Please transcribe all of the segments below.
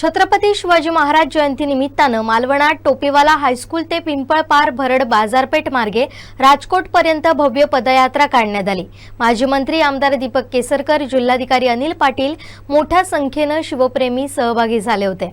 छत्रपती शिवाजी महाराज जयंती निमित्तानं मालवणात टोपीवाला हायस्कूल ते पिंपळपार भरड बाजारपेठ मार्गे राजकोट पर्यंत भव्य पदयात्रा काढण्यात आली. माजी मंत्री आमदार दीपक केसरकर जिल्हाधिकारी अनिल पाटील मोठ्या संख्येनं शिवप्रेमी सहभागी झाले होते.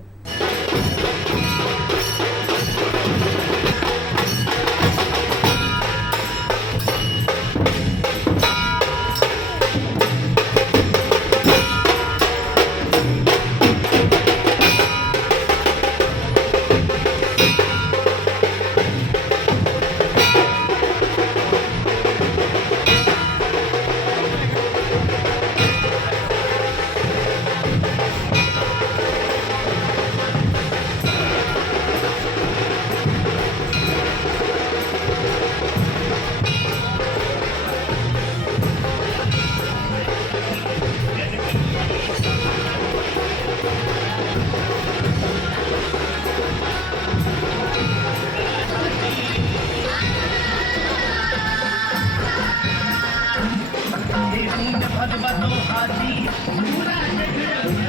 बद बदो हाथी पूरा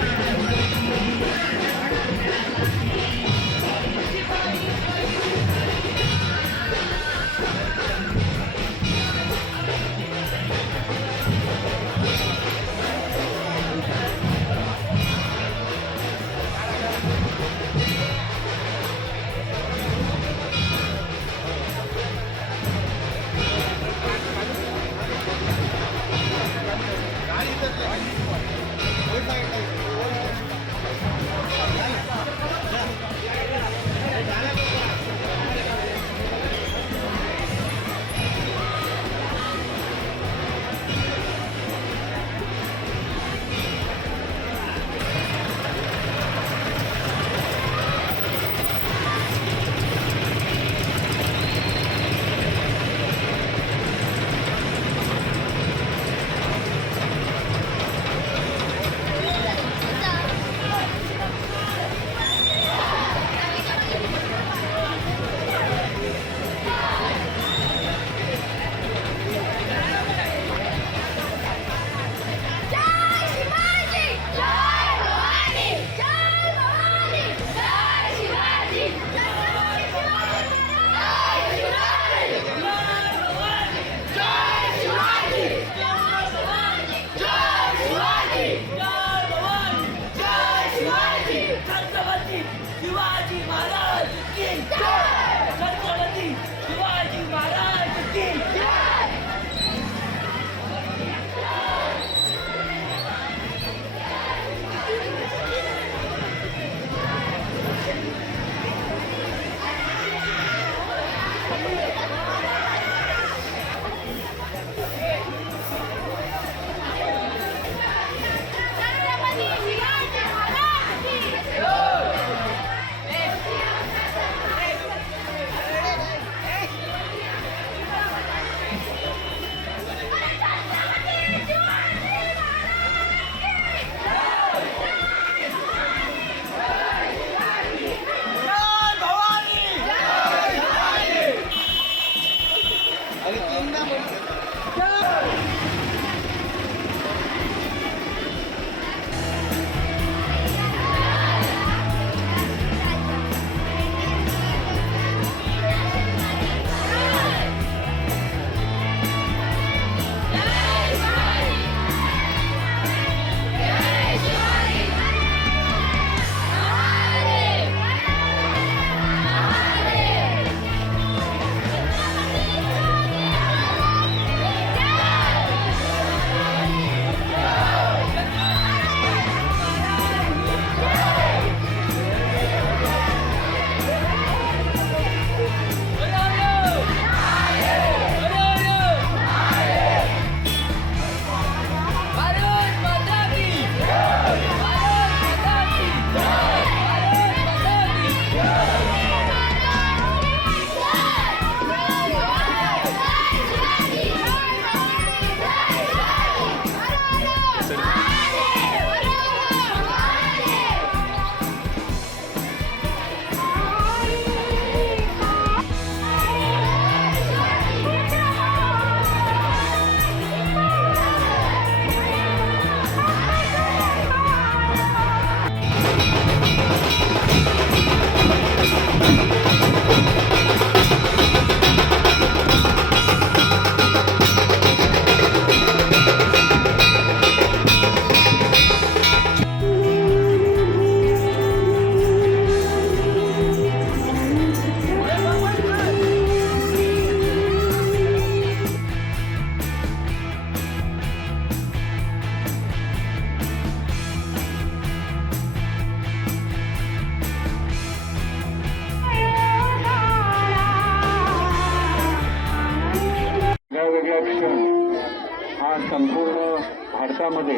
संपूर्ण भारतामध्ये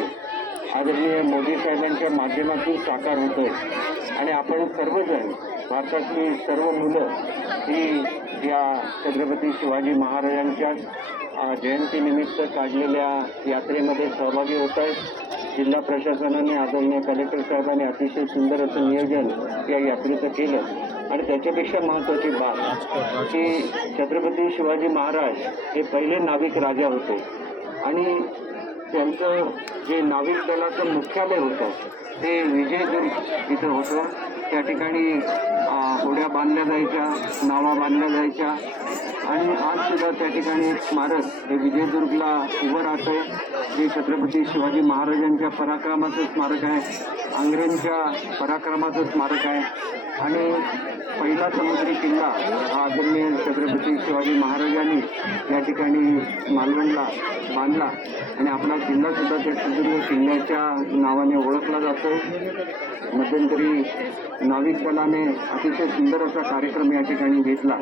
आदरणीय मोदी साहेबांच्या माध्यमातून साकार होतोय. आणि आपण सर्वजण भारतातली सर्व मुलं ही या छत्रपती शिवाजी महाराजांच्या जयंतीनिमित्त काढलेल्या यात्रेमध्ये सहभागी होत आहेत जिल्हा प्रशासनाने आदरणीय कलेक्टर साहेबांनी अतिशय सुंदर असं नियोजन या यात्रेचं केलं. आणि त्याच्यापेक्षा महत्त्वाची बाब की छत्रपती शिवाजी महाराज हे पहिले नाविक राजा होते. आणि त्यांचं जे नाविक दलाचं मुख्यालय होतं ते विजयदुर्ग इथं होतं त्या ठिकाणी होड्या बांधल्या जायच्या नावा बांधल्या जायच्या. आणि आजसुद्धा त्या ठिकाणी एक स्मारक हे विजयदुर्गला उभं राहतं जे छत्रपती शिवाजी महाराजांच्या पराक्रमाचं स्मारक आहे आंग्रेंच्या पराक्रमाचं स्मारक आहे. आणि पहिला समुद्री किल्ला हा आदरणीय छत्रपती शिवाजी महाराजांनी या ठिकाणी मालवणला बांधला. आणि आपला किल्ला सुद्धा त्या सिंधुदुर्ग किल्ल्याच्या नावाने ओळखला जातो. मध्यंतरी नाविक दलाने अतिशय सुंदर असा कार्यक्रम या ठिकाणी घेतला.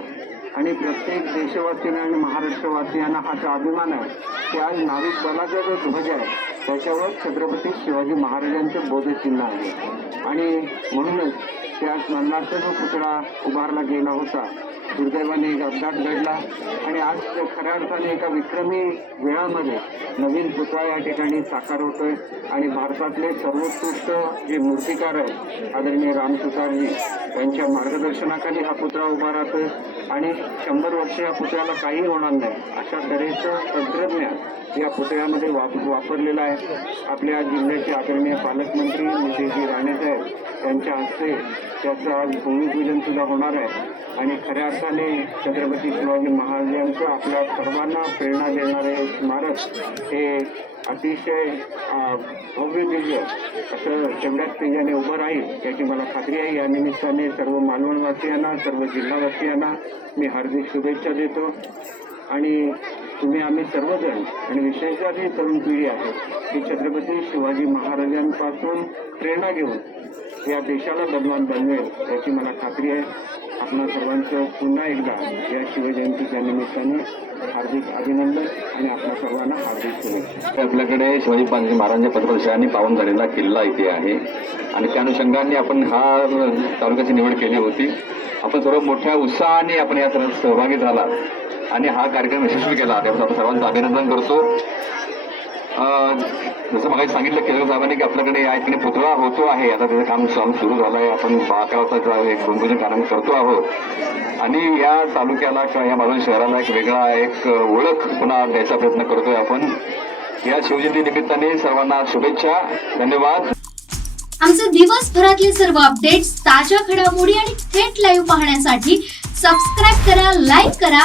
आणि प्रत्येक देशवासियांना आणि महाराष्ट्रवासियांना हा जो अभिमान आहे की आज नाविक बलाचा जो ध्वज आहे त्याच्यावर छत्रपती शिवाजी महाराजांचं बोधचिन्ह आहे. आणि म्हणूनच त्या स्मरणार्थ जो पुतळा उभारला गेला होता दुर्दैवाने एक अपघात घडला. आणि आज खऱ्या अर्थाने एका विक्रमी वेळामध्ये नवीन पुतळा या ठिकाणी साकार होतोय. आणि भारतातले सर्वोत्कृष्ट जे मूर्तिकार आहेत आदरणीय राम सुतारजी यांच्या मार्गदर्शनाखाली हा पुतळा उभा राहतोय. आणि शंभर वर्ष या पुतळ्याला काही होणार नाही. अशा तऱ्हेचं तंत्रज्ञान या पुतळ्यामध्ये वाप वापरलेलं आहे. आपल्या जिल्ह्याचे आदरणीय पालकमंत्री नितेशजी राणेसाहेब त्यांच्या हस्ते त्याचं आज भूमिपूजन सुद्धा होणार आहे. आणि खऱ्या अर्थाने छत्रपती शिवाजी महाराजांचं आपल्या सर्वांना प्रेरणा देणारे स्मारक हे अतिशय भव्य दिव्य असं तेवढ्याच तेजाने उभं राहील याची मला खात्री आहे. या निमित्ताने सर्व मालवणवासियांना सर्व जिल्हावासियांना मी हार्दिक शुभेच्छा देतो. आणि तुम्ही आम्ही सर्वजण आणि विशेषतः जी तरुण पिढी आहे ती छत्रपती शिवाजी महाराजांपासून प्रेरणा घेऊन या देशाला बदनाम बनवेल याची मला खात्री आहे. आपणा सर्वांचं पुन्हा एकदा या शिवजयंतीच्या निमित्ताने हार्दिक अभिनंदन आणि आपल्या सर्वांना हार्दिक शुभेच्छा. आपल्याकडे शिवाजी पानजी महाराजांच्या पदप्रदर्शनाने पावन झालेला किल्ला इथे आहे आणि त्या अनुषंगाने आपण हा तालुक्याची निवड केली होती. आपण सर्व मोठ्या उत्साहाने आपण या सहभागी झाला आणि हा कार्यक्रम यशस्वी केला. त्याबद्दल आपण सर्वांचं अभिनंदन करतो. जसं मला सांगितलं केंद्र साहेबांनी की आपल्याकडे या ठिकाणी पुतळा होतो आहे. आता त्याचं काम काम सुरू झालं आहे आपण अकरा वाजता एक भूमिपूजन कार्यक्रम करतो आहोत. आणि या तालुक्याला किंवा या माझ्या शहराला एक वेगळा एक ओळख पुन्हा द्यायचा प्रयत्न करतोय आपण. या शिवजयंती निमित्ताने सर्वांना शुभेच्छा. धन्यवाद. आमचे दिवसभरातले सर्व अपडेट्स ताज्या घडामोडी आणि थेट लाईव्ह पाहण्यासाठी सबस्क्राईब करा लाईक करा.